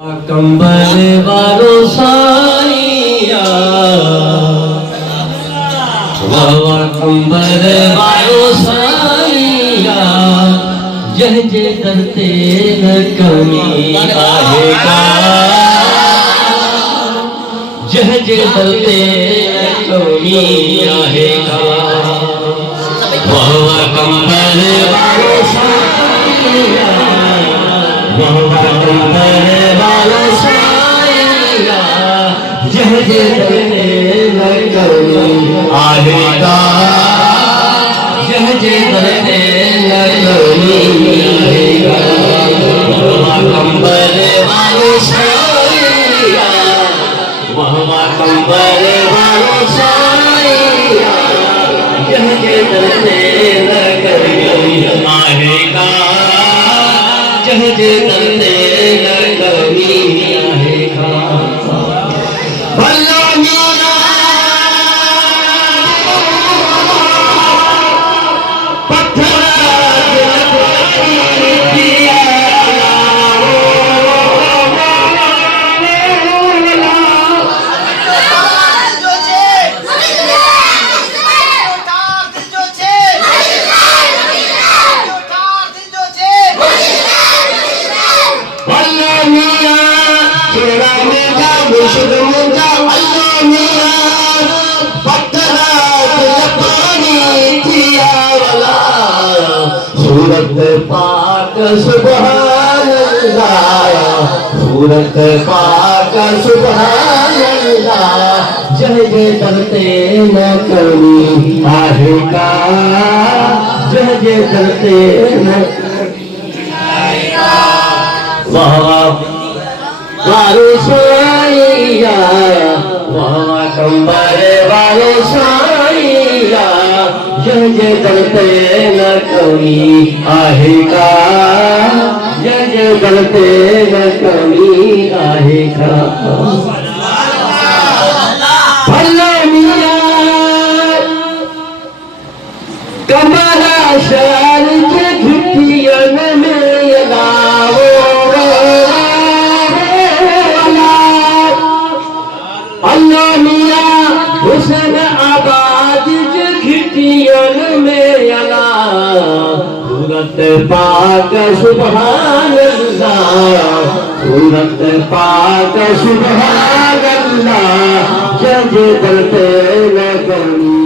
कंबल वालों साइया बाबा कंबल वालों साइया जह जे करते न कमी आएगा जह जे करते न कमी आएगा बाबा कंबल वालों साइया बाबा कंबल वालों साइया जह जे करते न कमी आएगा जह जे करते न कमी आएगा बाबा कंबल वालों साइया बाबा कंबल वालों साइया जह जे करते न कमी आएगा जह जे करते न कमी आएगा भला मीरा पत्थर दिया सूरत पाक सुभान अल्लाह सूरत पाक सुभान अल्लाह जह जे करते न कमी आएगा जह जे करते न आएगा वाह वालों साइया वाह कंबल वालों साइया जह जे करते न कमी आएगा जह जे करते न कमी आएगा भला मिया कमरा शान के घुटियन में लगाओ अल्लाह मिया हुसैन आबाद घिटियन में अला सूरत पाक सुभान अल्लाह सूरत पाक सुभान अल्लाह जह जे करते न कमी